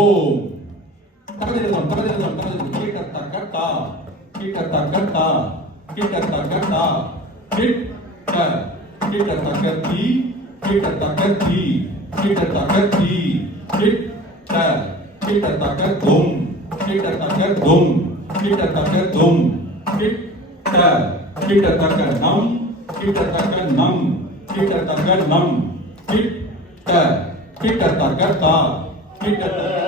ஓம் தகதிரதம் தகதிரதம் தகதிரதம் கீட்டத்தக்கத்தா கீட்டத்தக்கத்தா கீட்டத்தக்கத்தா கிட்ட கீட்டத்தக்கத்தி கீட்டத்தக்கத்தி கீட்டத்தக்கத்தி கிட்ட கீட்டத்தக்கதும் கீட்டத்தக்கதும் கீட்டத்தக்கதும் கிட்ட கீட்டத்தக்கனம் கீட்டத்தக்கனம் கீட்டத்தக்கனம் கிட்ட கீட்டத்தக்கத்தா கீட்டத்தக்க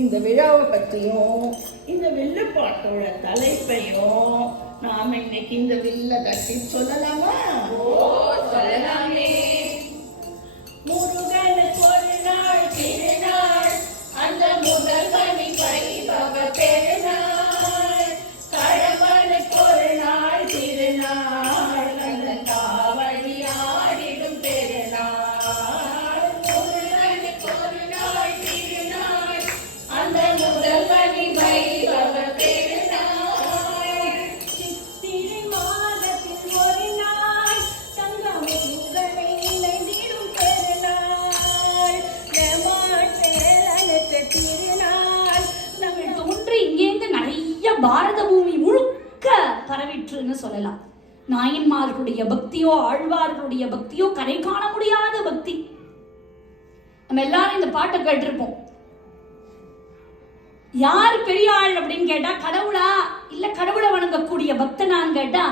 இந்த விழாவை பற்றியும் இந்த வெள்ளப்பாட்டோட தலைப்பையும் நாம இன்னைக்கு இந்த வில்ல கட்டி சொல்லலாமா? சொல்லலாமே. முருகனுக்கு ஒரு நாள் திருநாள், அந்த முதல் கனி பறிபவ பெருநாள். கடம்பனுக்கு ஒரு நாள் திருநாள், அந்த காவடி ஆடிடும் பெருநாள். முருகனுக்கு ஒரு நாள் திருநாள், அந்த முதல் கனி பறிபவ பெருநாள். சித்திரை மாதத்தில் ஒரு நாள், தங்க முருகனை நினைந்திடும் பெருநாள். நெமாட்டேலனுக்கு திருநாள். தமிழ் தோன்றி இங்கேருந்து நிறைய பாரத பூமி முழுக்க பரவிற்றுன்னு சொல்லலாம். நாயன்மார்களுடைய பக்தியோ ஆழ்வார்களுடைய பக்தியோ கரை காண முடியாத பக்தி. நம்ம எல்லாரும் இந்த பாட்டை கேட்டிருப்போம். யார் பெரிய ஆள் அப்படின்னு கேட்டா கடவுளா இல்ல கடவுளை வணங்கக்கூடிய பக்தனான்னு கேட்டா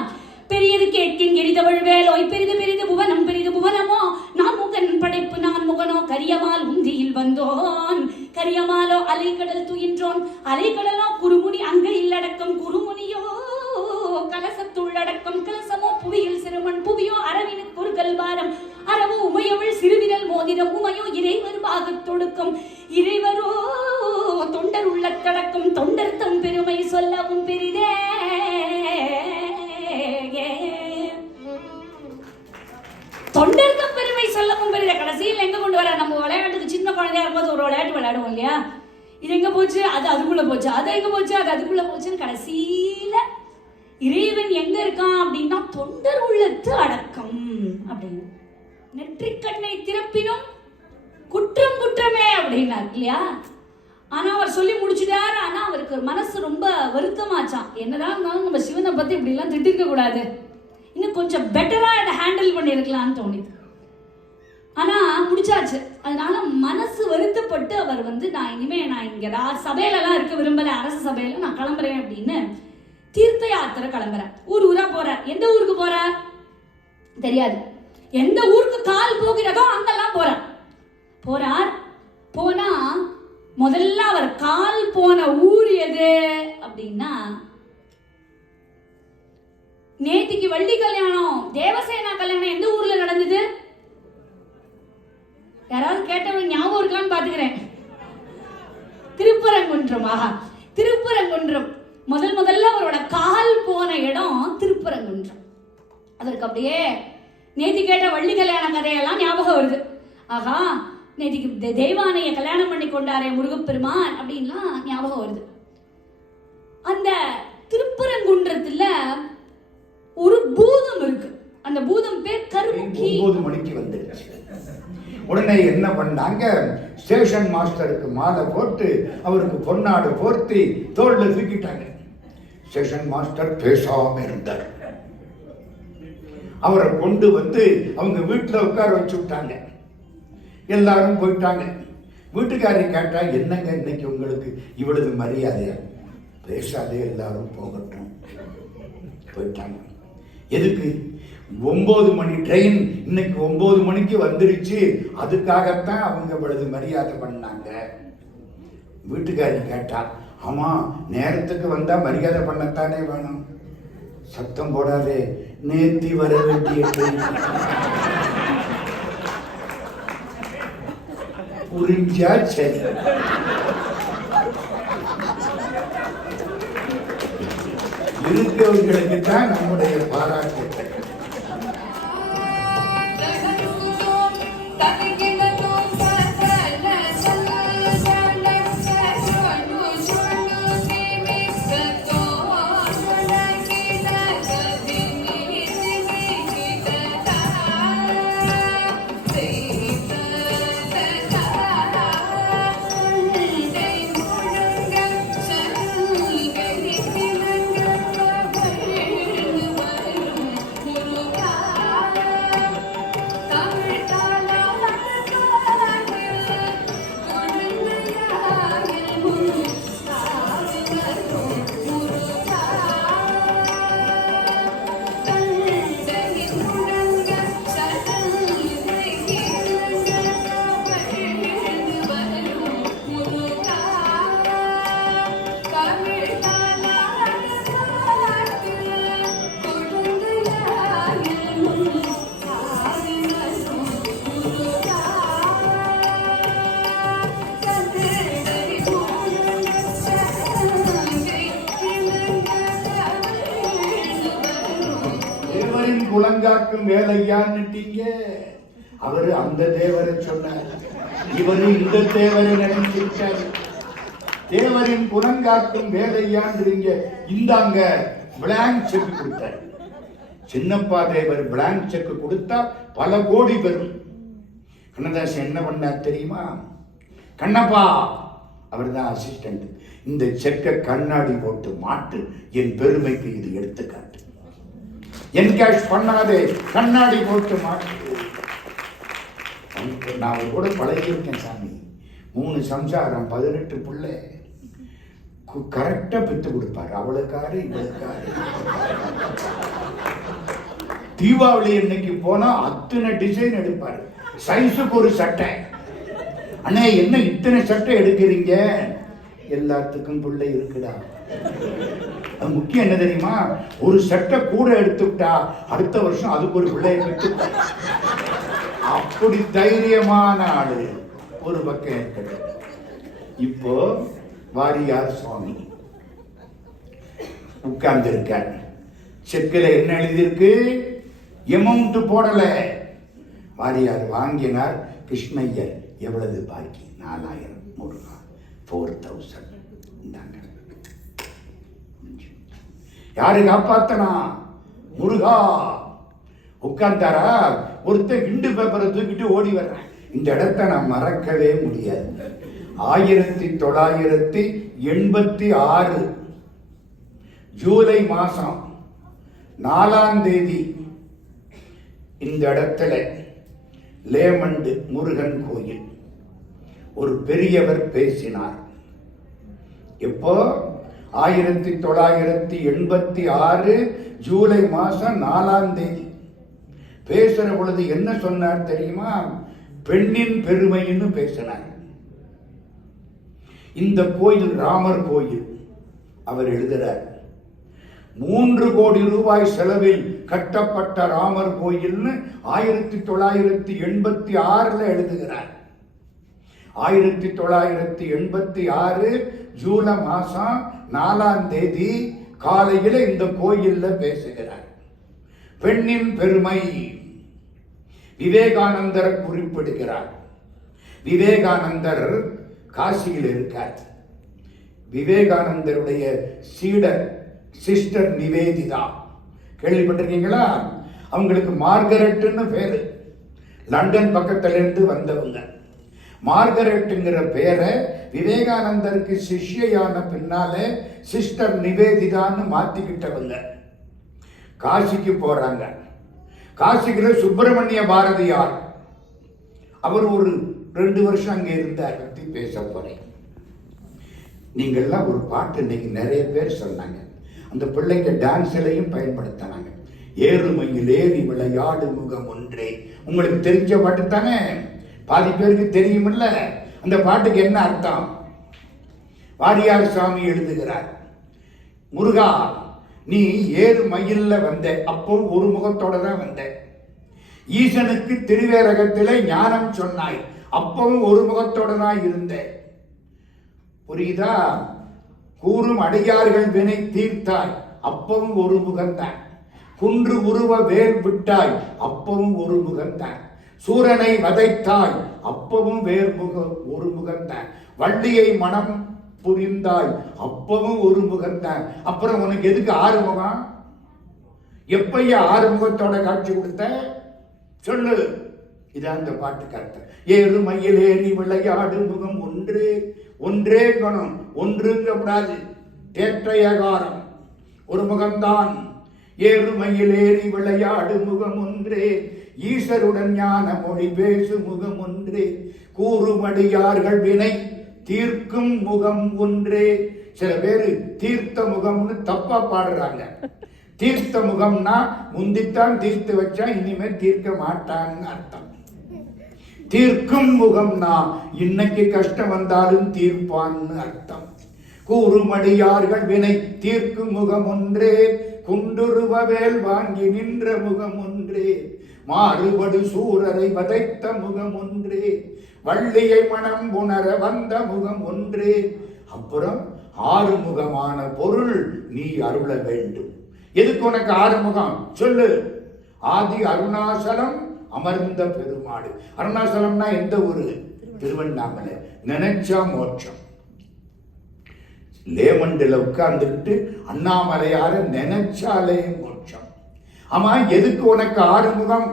பெரியது கேட்கின் எரிதவள் வேலோய் பெரிது பெரிது புவனம் பெரிது புவனமோ நான் முகன் படைப்பு நான் முகனோ கரியமால் உந்தியில் வந்தோன் கரியமாலோ அலைக்கடல் துயின்றோன் அலைக்கடலோ குறுமுனி அங்க இல்லடக்கம் குறுமுனியோ கலசத்துள்ளடக்கம் கலசமோ புவியில் சிறுமண் புவியோ அரவினுக்கு ஒரு கல்வாரம் அரவு உமையவள் சிறுவிரல் மோதிரம் உமையோ இறைவர் பாகத் தொடுக்கும் இறைவரோ தொண்டர் உள்ளத்தடக்கம் தொண்டர் தம் பெருமை சொல்லவும் பெரிதே. தொண்டர் தம் பெருமை சொல்லவும் பெரிதே. கடைசியில் எங்க கொண்டு வர? நம்ம விளையாட்டுக்கு சின்ன குழந்தையா இருக்கும்போது ஒரு விளையாட்டு விளையாடுவோம் இல்லையா? இது எங்க போச்சு, அது அதுக்குள்ள போச்சு, அது எங்க போச்சு, அது அதுக்குள்ள போச்சுன்னு கடைசியில இறைவன் எங்க இருக்கான் அப்படின்னா தொண்டர் உள்ளத்து அடக்கம் அப்படின்னு. நெற்றிக்கண்ணை திறப்பினும் குற்றம் குற்றமே அப்படின்னார் இல்லையா? ஆனா அவர் சொல்லி முடிச்சுட்டாரு. ஆனா அவருக்கு மனசு ரொம்ப வருத்தமாச்சான். என்னதான் இருந்தாலும் நம்ம சிவனை பத்தி இப்படி எல்லாம் திட்டிருக்க கூடாது, இன்னும் கொஞ்சம் பெட்டரா இதை ஹேண்டில் பண்ணிருக்கலாம்னு தோணுது. ஆனா முடிச்சாச்சு. அதனால மனசு வருத்தப்பட்டு அவர் நான் இனிமே நான் இங்க சபையில எல்லாம் இருக்க விரும்பல, அரசு சபையில நான் கிளம்புறேன் அப்படின்னு தீர்த்த யாத்திரை கிளம்புறேன். ஊரா போறார். எந்த ஊருக்கு போறார் தெரியாது. எந்த ஊருக்கு கால் போகிறதோ அங்கெல்லாம் போறார். போனா முதல்ல அவர் கால் போன ஊர் எது அப்படின்னா, நேத்திக்கு வள்ளி கல்யாணம் தேவசேனா கல்யாணம் எந்த ஊர்ல நடந்தது? யாராவது கேட்டவங்க ஞாபகம் இருக்கான்னு பாத்துக்கிறேன். திருப்பரங்குன்றம். ஆஹா, திருப்பரங்குன்றம். முதல்ல அவரோட கால் போன இடம் திருப்பரங்குன்றம். அதற்கு அப்படியே நேத்தி கேட்ட வள்ளி கல்யாண கதையெல்லாம் ஞாபகம் வருது. ஆஹா, நேத்திக்கு தெய்வானைய கல்யாணம் பண்ணி கொண்டாரே முருகப்பெருமான் அப்படின்லாம் ஞாபகம் வருது. அந்த திருப்பரங்குன்றத்துல ஒரு பூதம் இருக்கு. அந்த பூதம் பேர் கருமுகி. 9 மணிக்கு வந்துடுச்சு. உடனே என்ன பண்ணாங்க, ஸ்டேஷன் மாஸ்டருக்கு மாலை போட்டு அவருக்கு பொன்னாடு போர்த்தி தோல்ல தூக்கிட்டாங்க. ஸ்டேஷன் மாஸ்டர் பேசாம இருந்தார். அவரை கொண்டு அவங்க வீட்டுல உட்கார வச்சு விட்டாங்க. எல்லாரும் போயிட்டாங்க. வீட்டுக்காரி கேட்டா, என்னங்க இன்னைக்கு உங்களுக்கு இவ்வளவு மரியாதையா? பேசாதே, எல்லாரும் போகட்டும். போயிட்டாங்க. எதுக்கு? 9 மணி ட்ரெயின் இன்னைக்கு 9 மணிக்கு வந்துருச்சு, அதுக்காகத்தான் அவங்க இவ்வளவு மரியாதை பண்ணாங்க. வீட்டுக்காரி கேட்டா, ஆமா நேரத்துக்கு வந்தா மரியாதை பண்ணத்தானே வேணும். சத்தம் போடாதே, நேத்தி வர வேண்டிய ட்ரெயின். புரிஞ்சா சரி. இருக்கிறவர்களுக்கு தான் நம்முடைய பாராட்டுகள். தேவரின் குலங்காக்கும் வேலையான்னுட்டீங்க. அவரு அந்த தேவரை சொன்னார், இவரு இந்த தேவரை நினைச்சிருக்காரு. தேவரின் குலங்காக்கும் வேலையான்றீங்க, இந்தாங்க பிளாங்க் செக் கொடுத்தாரு. சின்னப்பா தேவர் பிளாங்க் செக் கொடுத்தா பல கோடி பெறும். கண்ணதாசன் என்ன பண்ணார் தெரியுமா? கண்ணப்பா, அவர் தான் அசிஸ்டன்ட், இந்த செக்கை கண்ணாடி போட்டு மாட்டு, என் பெருமைக்கு இது எடுத்துக்காட்டு. என்கேஷ் பண்ணாதே, கண்ணாடி போட்டு மாட்டு. நான் கூட பழகியிருக்கேன் சாமி. 3 சம்சாரம் 18 பிள்ளை கரெக்டா பித்து கொடுப்பாரு. அவளுக்காரு இவளுக்காரு. தீபாவளி இன்னைக்கு போனா அத்தனை டிசைன் எடுப்பாரு. சைஸுக்கு ஒரு சட்டை. அண்ணே என்ன இத்தனை சட்டை எடுக்கிறீங்க? எல்லாத்துக்கும் பிள்ளை இருக்குடா. அது முக்கியம் என்ன தெரியுமா? ஒரு சட்டை கூட எடுத்துக்கிட்டா அடுத்த வருஷம் அதுக்கு ஒரு பிள்ளையை பெற்று. அப்படி தைரியமான ஆளு ஒரு பக்கம் இருக்கிறது. இப்போ வாரியார் சுவாமி உட்கார்ந்து இருக்கார். செக்கில் என்ன எழுதியிருக்கு? எமௌண்ட் போடல. வாரியார் வாங்கினார். கிருஷ்ணய்யர் எவ்வளவு பாக்கி? 4000. முருகா 4000. யாரு காப்பாத்தனா? முருகா. உட்கார்ந்தாரா? ஒருத்தர் கிண்டு பேப்பரை தூக்கிட்டு ஓடி வர்றேன். இந்த இடத்தை நான் மறக்கவே முடியாது. 1986 ஜூலை மாசம் 4ஆம் தேதி இந்த இடத்துல லேமண்டு முருகன் கோயில் ஒரு பெரியவர் பேசினார். எப்போ? 1986 ஜூலை மாசம் 4ஆம் தேதி பேசுற பொழுது என்ன சொன்னார் தெரியுமா? பெண்ணின் பெருமைன்னு பேசினார். இந்த கோயில் ராமர் கோயில். அவர் எழுதுறார், 3 கோடி ரூபாய் செலவில் கட்டப்பட்ட ராமர் கோயில்னு 1986 எழுதுகிறார். 1986 ஜூலை மாசம் 4ஆம் தேதி காலையில இந்த கோயில்ல பேசுகிறார். பெண்ணின் பெருமை. விவேகானந்தர் குறிப்பிடுகிறார். விவேகானந்தர் காசியில் இருக்கார். விவேகானந்தருடைய சீடர் சிஸ்டர் நிவேதிதா கேள்விப்பட்டிருக்கீங்களா? அவங்களுக்கு மார்கரெட்னு பேரு. லண்டன் பக்கத்துல இருந்து வந்தவங்க. மார்கரெட்டுங்கிற பேரை விவேகானந்தருக்கு சிஷ்யான பின்னால சிஸ்டர் நிவேதிதான்னு மாத்திக்கிட்டவங்க. காசிக்கு போறாங்க. காசிக்குள்ள சுப்பிரமணிய பாரதியார் அவர் ஒரு 2 வருஷம் அங்கே இருந்தார். பற்றி பேச போறேன். நீங்கள்லாம் ஒரு பாட்டு இன்னைக்கு நிறைய பேர் சொன்னாங்க. அந்த பிள்ளைங்க டான்ஸ்லையும் பயன்படுத்தினாங்க. ஏறுமையில் ஏறி விளையாடு முகம் ஒன்றே. உங்களுக்கு தெரிஞ்ச பாட்டு தானே? பாதி பேருக்கு தெரியுமில்ல. அந்த பாட்டுக்கு என்ன அர்த்தம்? வாரியார் சாமி எழுதுகிறார், முருகா நீ ஏறு மயில்ல வந்த, அப்போ ஒரு முகத்தோட தான் வந்த. ஈசனுக்கு திருவேரகத்திலே ஞானம் சொன்னாய், அப்பவும் ஒரு முகத்தோட தான் இருந்த. புரியுதா? கூறும் அடியார்கள் வினை தீர்த்தாய், அப்பவும் ஒரு முகம்தான். குன்று உருவ வேர் விட்டாய், அப்பவும் ஒரு முகம்தான். சூரனை வதைத்தாய், அப்பவும் ஒரு முகம்தான். வள்ளியை மனம் புரிந்தாய், அப்பவும் ஒரு முகம்தான். அப்புறம் உனக்கு எதுக்கு 6 முகம்? எப்பையா 6 முகத்தோட காட்சி கொடுத்த? சொல்லு. இதான் அந்த பாட்டுக்கு அர்த்தம். ஏறு மயில் ஏறி விளையாடு முகம் ஒன்றே. ஒன்றே கணம், ஒன்றுங்கப்படாது. தேற்றையகாரம் ஒரு முகம்தான். ஏறு மயில் ஏறி விளையாடு முகம் ஒன்றே. ஈசருடன் ஞான மொழி பேசு முகம் ஒன்றே. கூறுமடியார்கள் வினை தீர்க்கும் முகம் ஒன்றே. சில பேரு தீர்த்த முகம்னு தப்பா பாடுறாங்க. தீர்த்த முகம்னா முந்தித்தான் தீர்த்து வச்சா இனிமே தீர்க்க மாட்டான்னு அர்த்தம். தீர்க்கும் முகம்னா இன்னைக்கு கஷ்டம் வந்தாலும் தீர்ப்பான்னு அர்த்தம். கூறுமடியார்கள் வினை தீர்க்கும் முகம் ஒன்றே. குண்டுருவவேல் வாங்கி நின்ற முகம் ஒன்றே. மாறுபடு சூரரை வதைத்த முகம் ஒன்றே. வள்ளியை மனம் உணர வந்த முகம் ஒன்றே. அப்புறம் 6 முகமான பொருள் நீ அருள வேண்டும். எதுக்கு உனக்கு 6 முகம்? சொல்லு. ஆதி அருணாசலம் அமர்ந்த பெருமாடு. அருணாசலம்னா எந்த ஊரு? திருவண்ணாமலை. நினைச்சா மோட்சம். லேமண்டில் உட்கார்ந்துட்டு அண்ணாமலையார நினைச்சாலே மோட்சம். ஆமா, எதுக்கு உனக்கு 6 முகம்?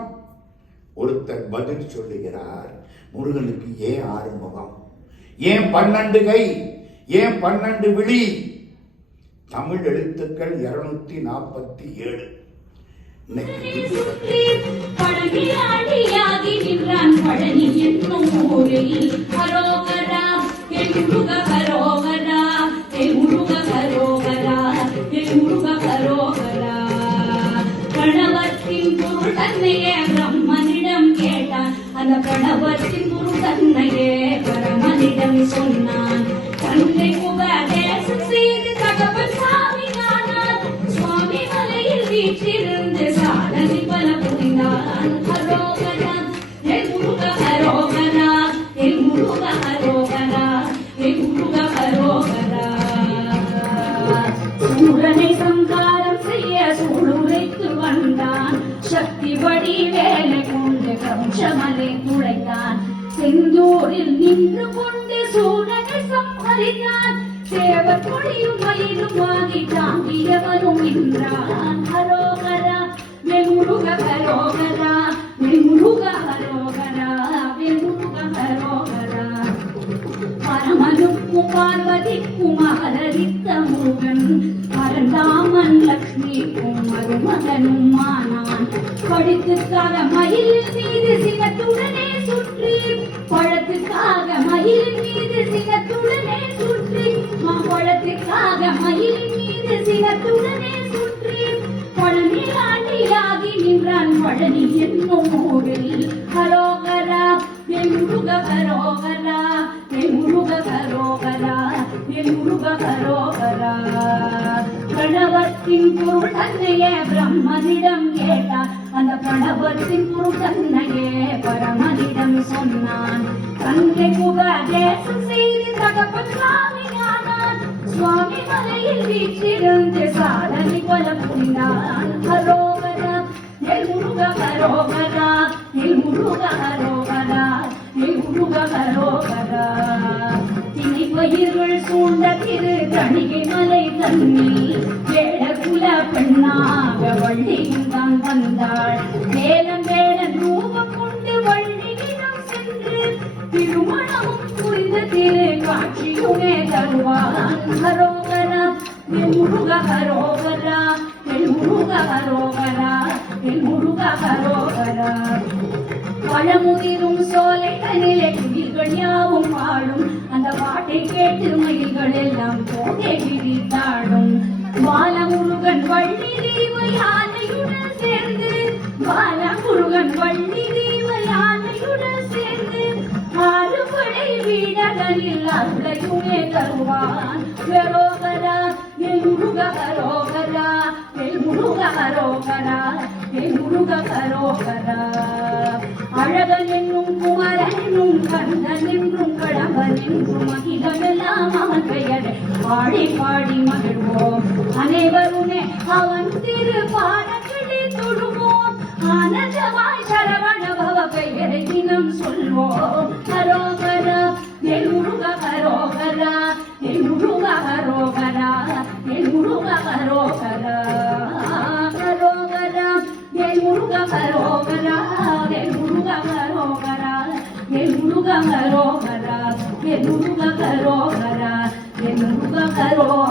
ஒருத்தர் பதில் சொல்லுகிறார், முருகனுக்கு ஏன் 6 முகம், ஏன் 12 கை, ஏன் 12 விழி? தமிழ் எழுத்துக்கள் 247. பழனியாடியாகி நின்றான் பழனி என்னும் ஊரில். ஹரோகரா என் முருக ஹரோகரா, என் முருக ஹரோகரா, என் முருக ஹரோகரா. பிரணவத்தின் பொருள் தன்னையே பிரம்மனிடம் கேட்டான், அந்த பிரணவத்தின் பொருள் தன்னையே பரமனிடம் சொன்னான். தன்னை உபதேசம் செய்து தகவல் சாமி நானான். சுவாமி மலையில் வீற்றிருந்து சாதனை பல புரிந்தான். ஹரோகரா என் முருக ஹரோகரா, என் முருக ஹரோகரா, என் முருக ஹரோகரா. சூரனை சங்காரம் செய்ய சூளுரைத்து வந்தான். சக்தி வடி வேலை கொண்டு கம்சமலை துளைத்தான். செந்தூரில் நின்று கொண்டு சூரனை சம்ஹரித்தான். சேவர் கொடியும் மயிலும் வாங்கி தாங்கியவனும் நின்றான். ஹரோகரா வெல் முருக ஹரோகரா, வெல் முருக ஹரோகரா, வெல் முருக ஹரோகரா. பரமனுக்கும் பார்வதிக்கும் அலரித்த முருகன், பரந்தாமன் லக்ஷ்மிக்கும் மருமகனும் ஆனான். படித்துக்காக மயிலின் மீது சினத்துடனே சுற்றி, பழத்துக்காக மயிலின் மீது சினத்துடனே சுற்றி, பழத்துக்காக மயிலின் மீது சினத்துடனே சுற்றி, பழனி ஆண்டியாகி நின்றான் பழனி என்னும் ஊரில். ஹரோகரா என் முருக ஹரோகரா, என் முருக ஹரோகரா, என் முருக ஹரோகரா. பிரணவத்தின் பொருள் தன்னையே பிரம்மனிடம் கேட்டான், அந்த பிரணவத்தின் பொருள் தன்னையே பரமனிடம் சொன்னான். தந்தை உபதேசம் செய்து தகப்பன் சாமி ஆனான். சுவாமி மலையில் வீற்றிருந்து சாதனை பல புரிந்தான். ஹரோகரா என் முருக ஹரோகரா, என் முருக ஹரோகரா, என் முருக ஹரோகரா. திணைப்பயிர்கள் சூழ்ந்த திரு தணிகை மலை தன்னில் வேடகுல பெண்ணாக வள்ளியும் தான் வந்தாள். வேலன் வேலன் ரூபம் கொண்டு வள்ளியிடம் சென்று திருமணமும் புரிந்த திரு காட்சியுமே தருவான். ஹரோகரா என் முருக ஹரோகரா, என் முருக ஹரோகரா, என் முருக ஹரோகரா. பழமுதிரும் சோலைகளிலே குயில்கள் யாவும் பாடும், அந்த பாட்டை கேட்டு மயில்கள் எல்லாம் போகை விரித்தாடும். பாலமுருகன் வள்ளி தேவை யானையுடன் சேர்ந்து, பாலமுருகன் வள்ளி தேவை யானையுடன் சேர்ந்து, ஆறுபடை வீடகளில் அருளையுமே தருவான். ஹரோகரா என் முருக ஹரோகரா, என் முருக ஹரோகரா, என் முருக ஹரோகரா. அழகன் என்னும் குமரன் என்னும் கந்தன் என்றும் கடம்பன் என்றும் அகிலமெல்லாம் அவன் பெயரை பாடி பாடி மகிழ்வோம். அனைவருமே அவன் திரு பாடங்களை தொடுவோம். ஆனந்தமாய் சரவண பவ பெயரை தினம் சொல்வோம். ஹரோகரா என் முருக ஹரோகரா, என் முருக ஹரோகரா, என் முருக ஹரோகரா. ஹரோகரா என் முருக ஹரோகரா, என் முருக ஹரோகரா, என் முருக ஹரோகரா, என் முருக ஹரோகரா, என் முருக ஹரோகரா.